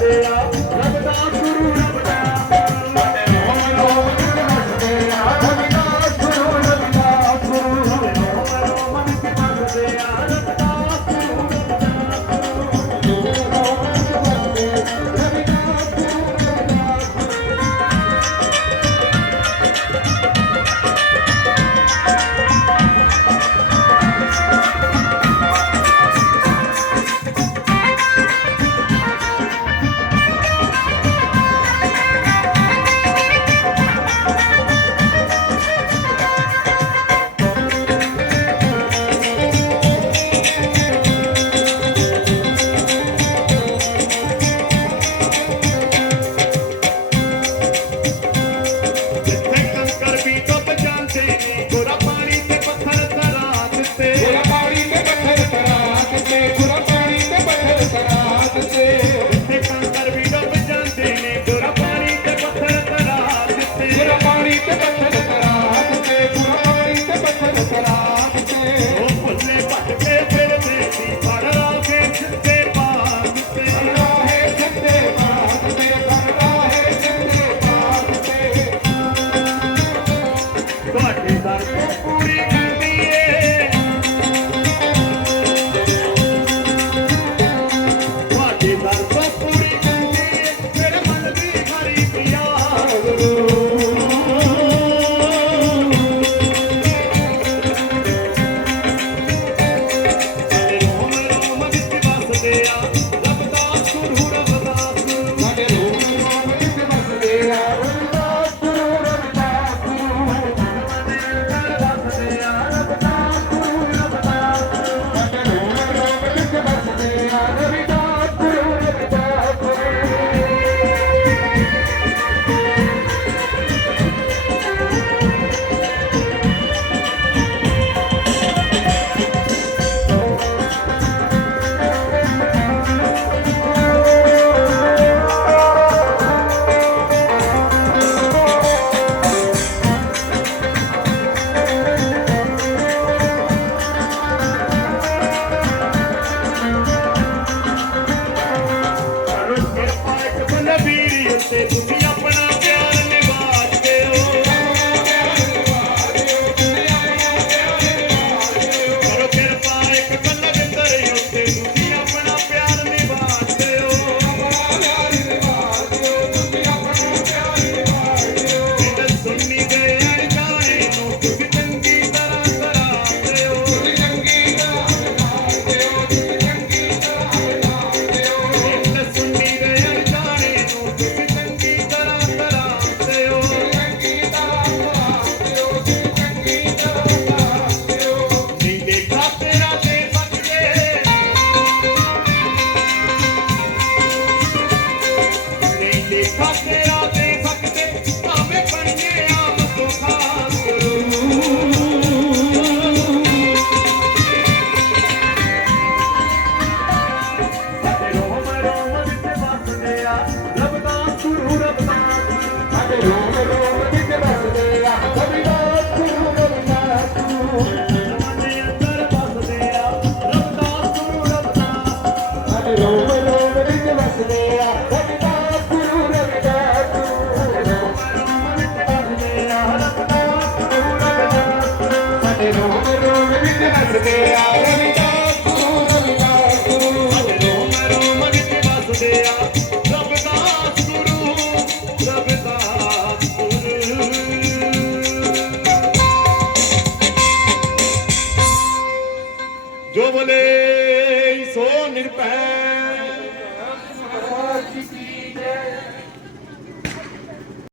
Yeah. Gracias. Primeira hora